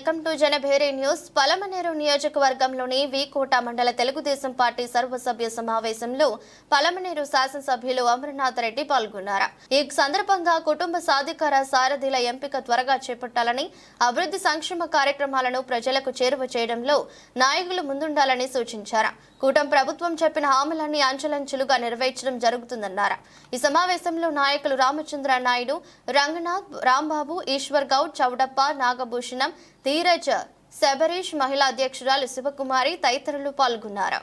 Welcome to Janabheri news. Palamaneru నియోజకవర్గంలోని వీకోట మండల Telugu Desam party సర్వసభ్య సమావేశంలో పలమనేరు శాసనసభ్యులు అమరనాథ్ రెడ్డి పాల్గొన్నారు. ఈ సందర్భంగా కుటుంబ సాధికార సారథిల ఎంపిక త్వరగా చేపట్టాలని, అభివృద్ధి సంక్షేమ కార్యక్రమాలను ప్రజలకు చేరువ చేయడంలో నాయకులు ముందుండాలని సూచించారు. కూటమి ప్రభుత్వం చెప్పిన హామీలన్నీ అంచెలంచెలుగా నెరవేర్చడం జరుగుతుందన్నారు. ఈ సమావేశంలో నాయకులు రామచంద్ర నాయుడు, రంగనాథ్, రాంబాబు, ఈశ్వర్ గౌడ్, చౌడప్ప, నాగభూషణం, ధీరజ్, శబరీష్, మహిళా అధ్యక్షురాలు శివకుమారి తదితరులు పాల్గొన్నారు.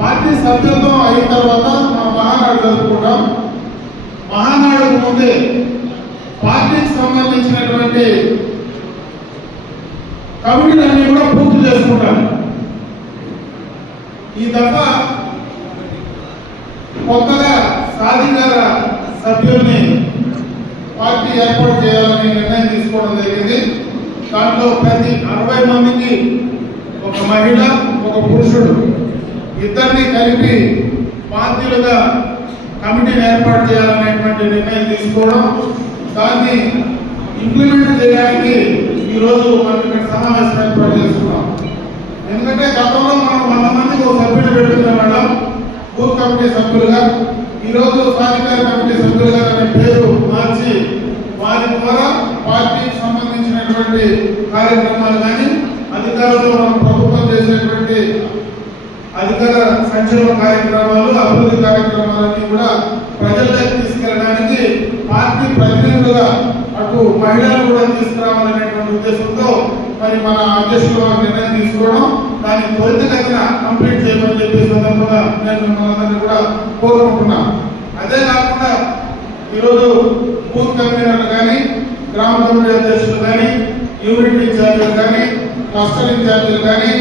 పార్టీ సభ్యులతో అయిన తర్వాత మనం మహానాడు జరుపుకుంటాం. మహానాడుకు ముందే పార్టీకి సంబంధించినటువంటి కమిటీలన్నీ కూడా పూర్తి చేసుకుంటాం. ఈ దఫా కొత్తగా సాధికార సభ్యుల్ని పార్టీ ఏర్పాటు చేయాలని నిర్ణయం తీసుకోవడం జరిగింది. దాంట్లో ప్రతి 60 మందికి ఒక మహిళ, ఒక పురుషుడు ఇద్దరిని కలిపి పార్టీలుగా కమిటీని ఏర్పాటు చేయాలనేటువంటి నిర్ణయం తీసుకోవడం, దాన్ని ఇంప్లిమెంట్ చేయడానికి ఈరోజు మనం ఇక్కడ సమావేశం ఏర్పాటు చేసుకున్నాం. ఎందుకంటే గతంలో మనం 100 మందికి ఒక సభ్యులు పెట్టుకున్నాం బూత్ కమిటీ సభ్యులుగా. ఈరోజు సాధికార కమిటీ సభ్యులుగా అనే పేరు మార్చి వారి ద్వారా పార్టీకి సంబంధించినటువంటి కార్యక్రమాలు కానీ, అధికారులు మనం ప్రభుత్వం చేసేటువంటి అధికార సంక్షేమ కార్యక్రమాలు, అభివృద్ధి కార్యక్రమాలన్నీ కూడా ప్రజల్లోకి తీసుకెళ్ళడానికి పార్టీ ప్రతినిధులుగా అటు మహిళలు కూడా తీసుకురావాలనేటువంటి ఉద్దేశంతో మరి మన అధ్యక్షులు నిర్ణయం తీసుకోవడం, దాన్ని త్వరితగతిన కంప్లీట్ చేయమని చెప్పే సందర్భంగా నేను మిమ్మల్ని కూడా కోరుకుంటున్నాను. అదే కాకుండా ఈరోజు బూత్ కన్వీనర్లు కానీ, గ్రామ కమిటీ అధ్యక్షులు కానీ, యూనిట్ ఇన్ఛార్జీలు కానీ, క్లస్టర్ ఇన్ఛార్జీలు కానీ,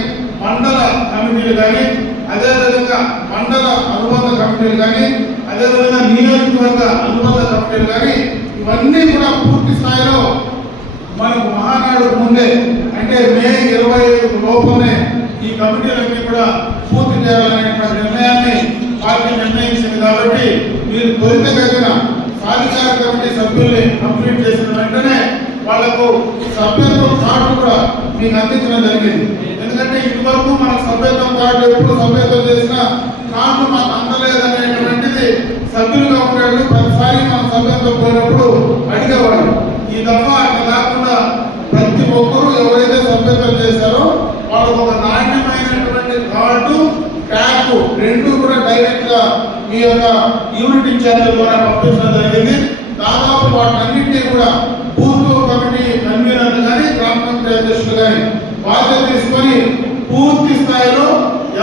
మండల కమిటీలు కానీ, అదేవిధంగా మండల అనుబంధ కమిటీలు కానీ, అదేవిధంగా నియోజకవర్గ అనుబంధ కమిటీలు కానీ, ఇవన్నీ కూడా పూర్తి స్థాయిలో మనకు మహానాడు ముందే అంటే మే 25 లోపలనే ఈ కమిటీలన్నీ కూడా పూర్తి చేయాలనేటువంటి నిర్ణయాన్ని పార్టీ నిర్ణయించింది. కాబట్టి మీరు త్వరితగతిన సాధికార కమిటీ సభ్యుల్ని కంప్లీట్ చేసిన వెంటనే వాళ్లకు సభ్యత్వం కార్డు కూడా మీకు అందించడం జరిగింది. ఎందుకంటే ఇదివరకు మనకు సభ్యత్వం కార్డు ఎప్పుడు సభ్యత్వం చేసినా కార్డు మాకు అందలేదనేటువంటిది సభ్యులుగా ఉండేవాళ్ళు. ప్రతిసారి మన సభ్యత్వం పోయినప్పుడు అడిగేవాళ్ళు. ఈ దఫా అట్లా కాకుండా ప్రతి ఒక్కరూ ఎవరైతే సభ్యత్వం చేశారో వాళ్ళకు ఒక నాణ్యమైనటువంటి కార్డు, ట్యాగ్ రెండు కూడా డైరెక్ట్ గా మీ యొక్క యూనిట్ ఇన్ఛార్జ్ ద్వారా పంపించడం జరిగింది. దాదాపు వాటన్నింటినీ కూడా బూత్ కమిటీ కన్వీనర్లు కానీ, గ్రామ కమిటీ అధ్యక్షులు కానీ బాధ్యత తీసుకొని పూర్తి స్థాయిలో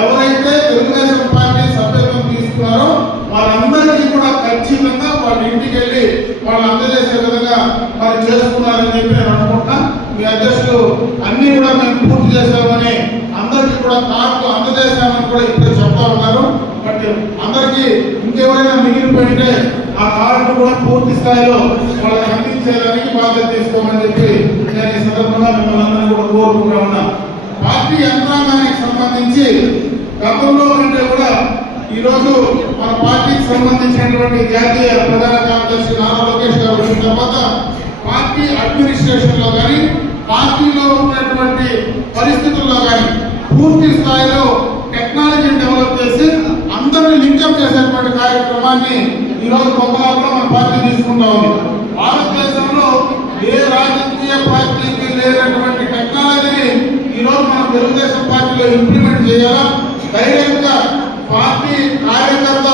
ఎవరైతే తెలుగుదేశం పార్టీ సభ్యత్వం తీసుకున్నారో వాళ్ళందరికీ కూడా ఖచ్చితంగా వాళ్ళ ఇంటికి వెళ్ళి వాళ్ళు అందజేసే విధంగా మరి చేసుకున్నారని చెప్పి నేను అనుకుంటున్నా. మీ అధ్యక్షులు అన్ని కూడా మేము పూర్తి చేశామని, అందరికీ కూడా కార్డు అందజేశామని కూడా ఇప్పుడు చెప్తా ఉన్నారు. బట్ అందరికీ ఇంకెవరైనా మిగిలిపోయింటే ఆ కార్డు కూడా పూర్తి స్థాయిలో వాళ్ళకి అందించేదానికి బాధ్యత తీసుకోమని చెప్పి నేను ఈ సందర్భంగా మిమ్మల్ని అందరినీ కూడా కోరుకుంటా ఉన్నా. పార్టీ యంత్రాంగానికి సంబంధించి గతంలో కంటే కూడా ఈరోజు మన పార్టీకి సంబంధించినటువంటి జాతీయ ప్రధాన కార్యదర్శి నారా లోకేష్ గారు వచ్చిన తర్వాత పార్టీ అడ్మినిస్ట్రేషన్ లో కానీ, పార్టీలో ఉన్నటువంటి పరిస్థితుల్లో కానీ పూర్తి స్థాయిలో టెక్నాలజీని డెవలప్ చేసి అందరినీ లింకప్ చేసేటువంటి కార్యక్రమాన్ని ఈరోజు కొత్తగా మన పార్టీ తీసుకుంటా ఉంది. భారతదేశంలో ఏ రాజకీయ పార్టీకి లేనటువంటి టెక్నాలజీని ఈరోజు మనం తెలుగుదేశం పార్టీలో ఇంప్లిమెంట్ చేయాలా. డైరెక్ట్ గా పార్టీ కార్యకర్త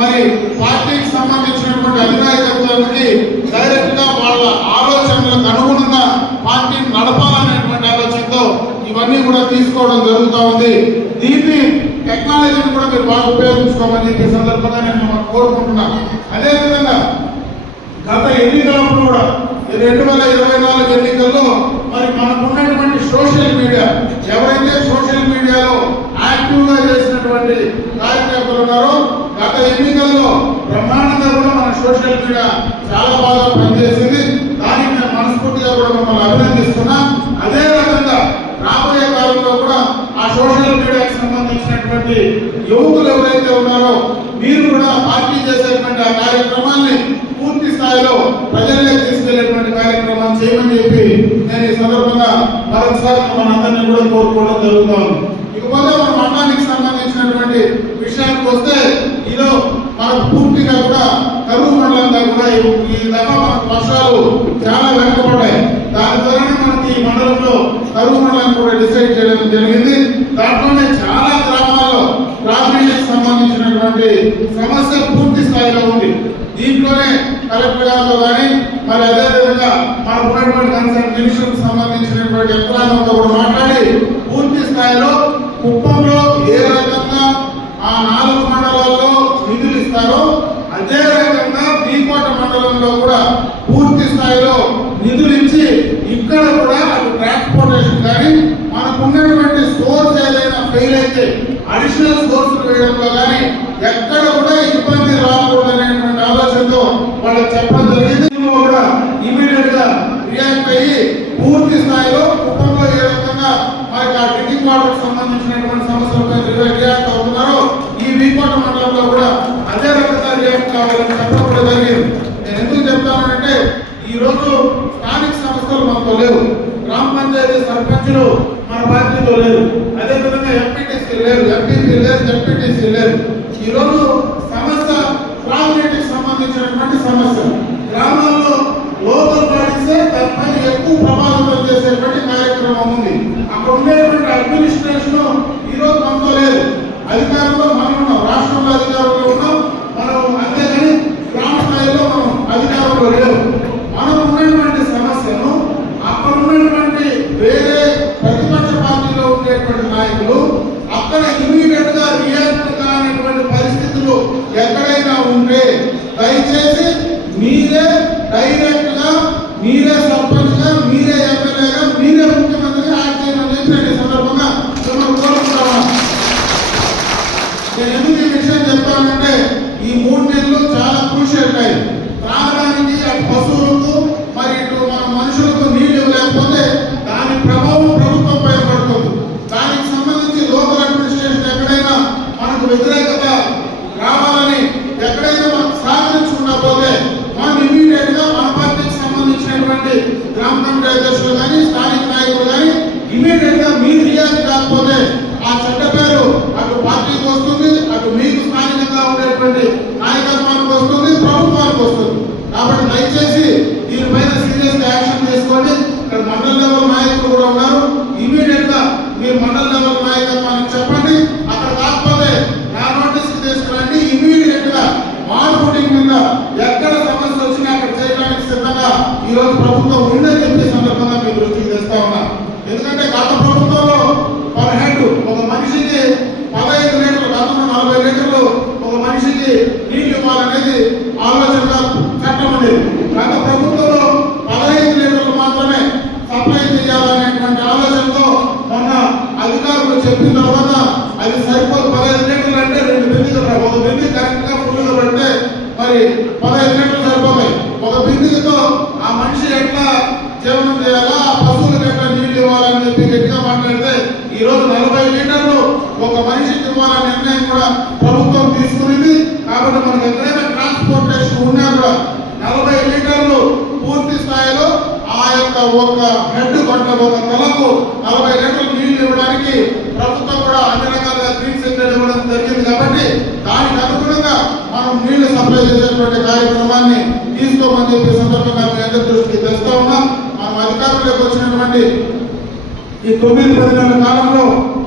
మరి పార్టీకి సంబంధించినటువంటి అధినాయకత్వానికి డైరెక్ట్ గా వాళ్ళ ఆలోచనలకు అనుగుణంగా పార్టీని నడపాలనేటువంటి ఆలోచనతో ఇవన్నీ కూడా తీసుకోవడం జరుగుతూ ఉంది. దీన్ని టెక్నాలజీని కూడా మీరు బాగా ఉపయోగించుకోమని చెప్పే సందర్భంగా నేను కోరుకుంటున్నాను. అదేవిధంగా గత ఎన్నికలప్పుడు కూడా 2024 ఎన్నికల్లో మరి మనకున్నటువంటి సోషల్ మీడియా, ఎవరైతే సోషల్ మీడియాలో యాక్టివ్ గా చేసినటువంటి కార్యకర్తలు ఉన్నారో గత ఎన్నికల్లో బ్రహ్మాండంగా కూడా మన సోషల్ మీడియా చాలా బాగా పనిచేసింది. దానికి నేను మనస్ఫూర్తిగా కూడా మిమ్మల్ని అభినందిస్తున్నా. అదే రకంగా రాబోయే కాలంలో కూడా ఆ సోషల్ మీడియాకి సంబంధించినటువంటి యువకులు ఎవరైతే ఉన్నారో మీరు కూడా పార్టీ చేసేటువంటి ఆ కార్యక్రమాన్ని పూర్తి స్థాయిలో ప్రజల కార్యక్రమం చేయమని చెప్పి నేను ఈ సందర్భంగా మరొకసారి మనందరినీ కూడా కోరుకోవడం జరుగుతాను. ఇకపోతే మన మండలానికి సంబంధించినటువంటి విషయానికి వస్తే ఇదో మనకు పూర్తిగా కూడా కరువు మండలంగా కూడా ఈ దఫా మనకు వర్షాలు చాలా వెనుకబడ్డాయి. దాని ద్వారానే మనకి ఈ మండలంలో కరువు మండలాన్ని కూడా డిసైడ్ చేయడం జరిగింది. దాంట్లోనే చాలా గ్రామాల్లో త్రాగునీటికి సంబంధించినటువంటి సమస్య పూర్తి స్థాయిలో ఉంది. దీంట్లోనే కలెక్టర్ గారితో కానీ మరి అదేవిధంగా మనకు ఉన్నటువంటి కన్సర్న్ మినిస్టర్కి సంబంధించినటువంటి యంత్రాంగంతో కూడా మాట్లాడి పూర్తి స్థాయిలో కుప్పంలో ఏ రకంగా ఆ 4 మండలాల్లో నిధులు ఇస్తారో అదే రకంగా వీకోట మండలంలో కూడా పూర్తి స్థాయిలో నిధులు ఇచ్చి ఇక్కడ కూడా అటు ట్రాన్స్పోర్టేషన్ కానీ మనకు ఉన్నటువంటి సోర్స్ ఏదైనా ఫెయిల్ అయితే అడిషనల్ సోర్స్ వేయడంలో కానీ ఎక్కడ కూడా ఇబ్బంది రాకూడదు అనేటువంటి ఆలోచనతో వాళ్ళకి చెప్పడం జరిగింది. కూడా ఇమీడియట్ గా రియాక్ట్ అయ్యి పూర్తి స్థాయిలో కుటుంబంలో ఏ రకంగా మనకి ఆ డ్రింకింగ్ వాటర్ సంబంధించినటువంటి సమస్యలపై రియాక్ట్ అవుతున్నారో ఈ వీకోట మండలంలో కూడా అదే రకంగా రియాక్ట్ కావాలని చెప్పడం కూడా జరిగింది. నేను ఎందుకు చెప్తానంటే ఈ రోజు స్థానిక సంస్థలు మనతో లేవు, గ్రామ పంచాయతీ సర్పంచులు మన బాధ్యతలో లేరు, అదేవిధంగా ఎంపీటీసీ లేరు, ఎంపీపీ లేరు, జడ్పీటీసీ లేరు. ఈ రోజు సమస్య త్రాగునీటికి సంబంధించినటువంటి సమస్య గ్రామాల్లో లోకల్ బాడీసే దానిపై ఎక్కువ ప్రభావితం చేసేటువంటి కార్యక్రమం ఉంది. అక్కడ ఉండేటువంటి అడ్మినిస్ట్రేషన్ ఈ రోజు మనతో లేదు. అధికారంలో మనం ఉన్నాం, రాష్ట్రంలో అధికారంలో ఉన్నాం మనం, అంతేగాని గ్రామ స్థాయిలో మనం అధికారంలో లేవు. మనం ఉన్నటువంటి సమస్యను అక్కడ ఉన్నటువంటి వేరే ప్రతిపక్ష పార్టీలో ఉండేటువంటి నాయకులు అక్కడ ఇమీడియట్ గా రియాక్ట్ కానటువంటి పరిస్థితులు ఎక్కడైనా ఉంటే దయచేసి మీరే డైరెక్ట్ గా మీరే సర్పంచ్ గా మీరే ఎమ్మెల్యేగా మీరే ముఖ్యమంత్రిగా యాక్ట్ చేయమని చెప్పి సందర్భంగా మిమ్మల్ని కోరుకుంటాము. నేను ఎందుకు ఈ విషయం చెప్తానంటే ఈ 3 నెలలు చాలా క్రూషియల్ టైం. త్రాగడానికి అటు పశువులకు మరి ఇటు మన మనుషులకు నీళ్లు లేకపోతే దాని ప్రభావం ప్రభుత్వం పైన పడుతుంది. దానికి సంబంధించి లోకల్ అడ్మినిస్ట్రేషన్ ఎక్కడైనా మనకు వ్యతిరేకత రావాలని ఎక్కడైనా మనకు సహకరించకుండా పోతే మనం ఇమీడియట్ గా మన పార్టీకి సంబంధించినటువంటి గ్రామ కమిటీ అధ్యక్షులు కానీ స్థానిక నాయకులు కానీ ఇమీడియట్ గా మీరు రియాక్ట్ కాకపోతే ఆ చట్ట పేరు అటు పార్టీకి వస్తుంది, అటు మీకు స్థానికంగా ఉండేటువంటి నాయకత్వానికి వస్తుంది, ప్రభుత్వానికి వస్తుంది. కాబట్టి దయచేసి దీనిపైన సీరియస్ గా యాక్షన్ తీసుకోండి. ఇక్కడ మండల లెవెల్ నాయకులు కూడా ఉన్నారు, ఇమీడియట్ గా మీరు మండల లెవెల్ నాయకత్వానికి చెప్పండి. అక్కడ కాకపోతే నా నోటీస్ తీసుకురండి. ఇమీడియట్ గా వాల్ ఫుటింగ్ మీద ఎక్కడ సమస్య వచ్చినా అక్కడ చేయడానికి సిద్ధంగా ఈ రోజు ప్రభుత్వం ఉందని చెప్పే సందర్భంగా మీ దృష్టికి తెస్తా ఉన్నా. ఎందుకంటే గత ప్రభుత్వంలో పర్ హెడ్ ఒక మనిషికి 15 లీటర్లు, గతంలో 40 లీటర్లు ఒక మనిషికి నీళ్లు ఇవ్వాలనేది ఆలోచనగా చట్టం ఉండేది. గత ప్రభుత్వంలో 15 లీటర్లు మాత్రమే సప్లై చేయాలనేటువంటి ఆలోచనతో మొన్న అధికారులు చెప్పిన తర్వాత అది సరిపోదు. 15 లీటర్లు అంటే 2 బిందెలు, ఒక బిందె కరెక్ట్ గా ఫుల్ గా పెడితే మరి 15 లీటర్లు సరిపోతాయి. ఒక బిందెతో ఆ మనిషి ఎట్లా జీవనం చేయాలా, ఆ పశువులకు ఎట్లా నీళ్లు ఇవ్వాలని చెప్పి గట్టిగా మాట్లాడితే ఈ రోజు 40 లీటర్లు ఒక మనిషికి ఇవ్వాలనే నిర్ణయం కూడా ప్రభుత్వం తీసుకునింది. కాబట్టి మనకు ఎక్కడైనా ట్రాన్స్పోర్టేషన్ ఉన్నా కూడా 40 లీటర్లు పూర్తి స్థాయిలో ఆ యొక్క ఒక హెడ్ కొంట ఒక తలకు 40 లీటర్లు నీళ్లు ఇవ్వడానికి ప్రభుత్వం కూడా అన్ని రకాలుగా గ్రీన్ సిగ్నల్ ఇవ్వడం జరిగింది. కాబట్టి దానికి అనుగుణంగా మనం నీళ్లు సప్లై చేసేటువంటి కార్యక్రమాన్ని తీసుకోమని చెప్పే సందర్భంగా మీ అందరి దృష్టికి తెస్తా ఉన్నాం. మనం అధికారంలోకి వచ్చినటువంటి ఈ 9-10 నెలల కాలంలో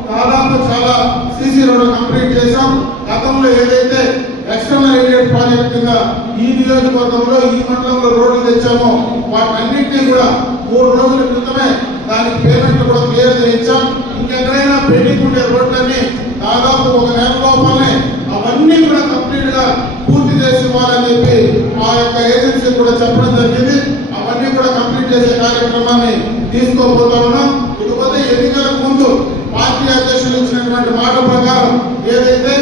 దాదాపు చాలా సీసీ రోడ్లు కంప్లీట్ చేశాం. గతంలో ఏదైతే ఎక్స్టర్నల్ ఏరియట్ ప్రాజెక్ట్ కింద ఈ నియోజకవర్గంలో ఈ మండలంలో రోడ్లు తెచ్చామో వాటన్నింటినీ కూడా 3 రోజుల క్రితమే దానికి పేమెంట్ కూడా క్లియర్ చేయించాం. ఇంకెక్కడైనా పెండింగ్ ఉండే రోడ్లన్నీ దాదాపు 1 నెల లోపలనే అవన్నీ కూడా కంప్లీట్ గా పూర్తి చేసి ఇవ్వాలని చెప్పి ఆ యొక్క ఏజెన్సీ కూడా చెప్పడం జరిగింది. అవన్నీ కూడా కంప్లీట్ చేసే కార్యక్రమాన్ని తీసుకోబోతా ఉన్నాం. ఇకపోతే ఎన్నికలకు ముందు పార్టీ అధ్యక్షులు ఇచ్చినటువంటి మాట ప్రకారం ఏదైతే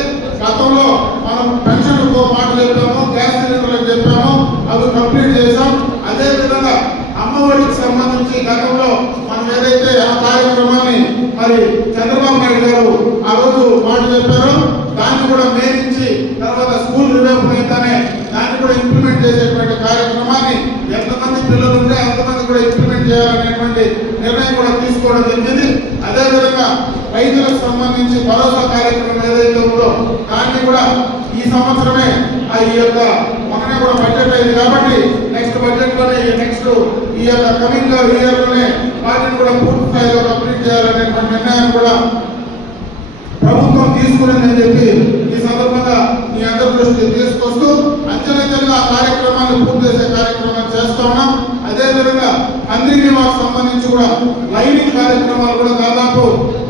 గతంలో మనం పెన్షన్లకు మాటలు చెప్పామో, గ్యాస్ సిలిండర్లకు చెప్పామో అవి కంప్లీట్ చేశాం. అదే విధంగా అమ్మఒడికి సంబంధించి గతంలో మనం ఏదైతే ఆ కార్యక్రమాన్ని మరి చంద్రబాబు నాయుడు గారు ఆ రోజు మాట చెప్పారో దాన్ని కూడా మేరించి తర్వాత స్కూల్ రివైవ్ అయితేనే దాన్ని కూడా ఇంప్లిమెంట్ చేసేటువంటి కార్యక్రమాన్ని ఎంతమంది పిల్లలు ఉంటే అంతమంది కూడా కూడా తీసుకోవడం జరిగింది. అదేవిధంగా రైతులకు సంబంధించి భరోసా కార్యక్రమం ఏదైతే ఉందో దాన్ని కూడా ఈ సంవత్సరమే ఈ యొక్క మొన్ననే కూడా బడ్జెట్ అయింది కాబట్టి నెక్స్ట్ బడ్జెట్ లోనే నెక్స్ట్ ఈ యొక్క కమింగ్ ఇయర్ లోనే వాటిని కూడా పూర్తి స్థాయిలో కంప్లీట్ చేయాలనేటువంటి నిర్ణయాన్ని కూడా ప్రభుత్వం తీసుకున్నదని చెప్పి ఈ సందర్భంగా మీ అందరి దృష్టికి తీసుకొస్తూ అంచెలంచెలుగా ఆ కార్యక్రమాన్ని పూర్తి చేసే కార్యక్రమాన్ని చేస్తా ఉన్నాం. అదేవిధంగా మంత్రికి మాకు సంబంధించి కూడా లైనింగ్ కార్యక్రమాలు కూడా దాదాపు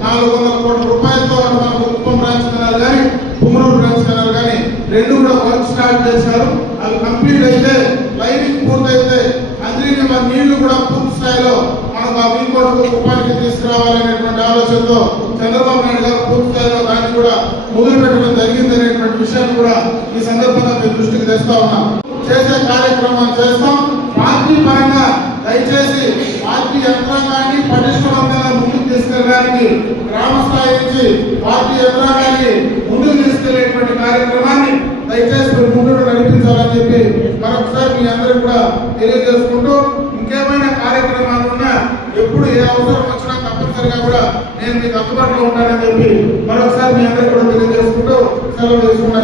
400 కోట్ల రూపాయలతో మనకు కుప్పం బ్రాంచ్ కెనాల్ కానీ పుంగనూరు బ్రాంచ్ కెనాల్ కానీ రెండు కూడా వర్క్ స్టార్ట్ చేశారు. అవి కంప్లీట్ అయితే లైనింగ్ పూర్తయితే అందరికీ మన నీళ్లు కూడా పూర్తి స్థాయిలో మనకు ఆ వీకోటకు కుప్పానికి తీసుకురావాలనేటువంటి ఆలోచనతో చంద్రబాబు నాయుడు గారు పూర్తి స్థాయిలో దాన్ని కూడా మొదలు పెట్టడం జరిగింది అనేటువంటి విషయాన్ని కూడా ఈ సందర్భంగా మీ దృష్టికి తెస్తా ఉన్నాం. చేసే కార్యక్రమం చేస్తాం. పార్టీ పరంగా దయచేసి పార్టీ యంత్రాంగాన్ని పటిష్టవంతంగా ముందుకు తీసుకెళ్ళడానికి గ్రామ స్థాయి నుంచి పార్టీ యంత్రాంగాన్ని ముందుకు తీసుకెళ్లేటువంటి కార్యక్రమాన్ని దయచేసి మీరు ముందు నడిపించాలని చెప్పి మరొకసారి మీ అందరికి కూడా తెలియజేసుకుంటూ ఇంకేమైనా కార్యక్రమాలు ఉన్నా ఎప్పుడు ఏ అవసరం వచ్చినా తప్పనిసరిగా కూడా నేను మీకు అందుబాటులో ఉంటానని చెప్పి మరొకసారి మీ అందరికి కూడా తెలియజేసుకుంటూ సెలవు తీసుకున్నా.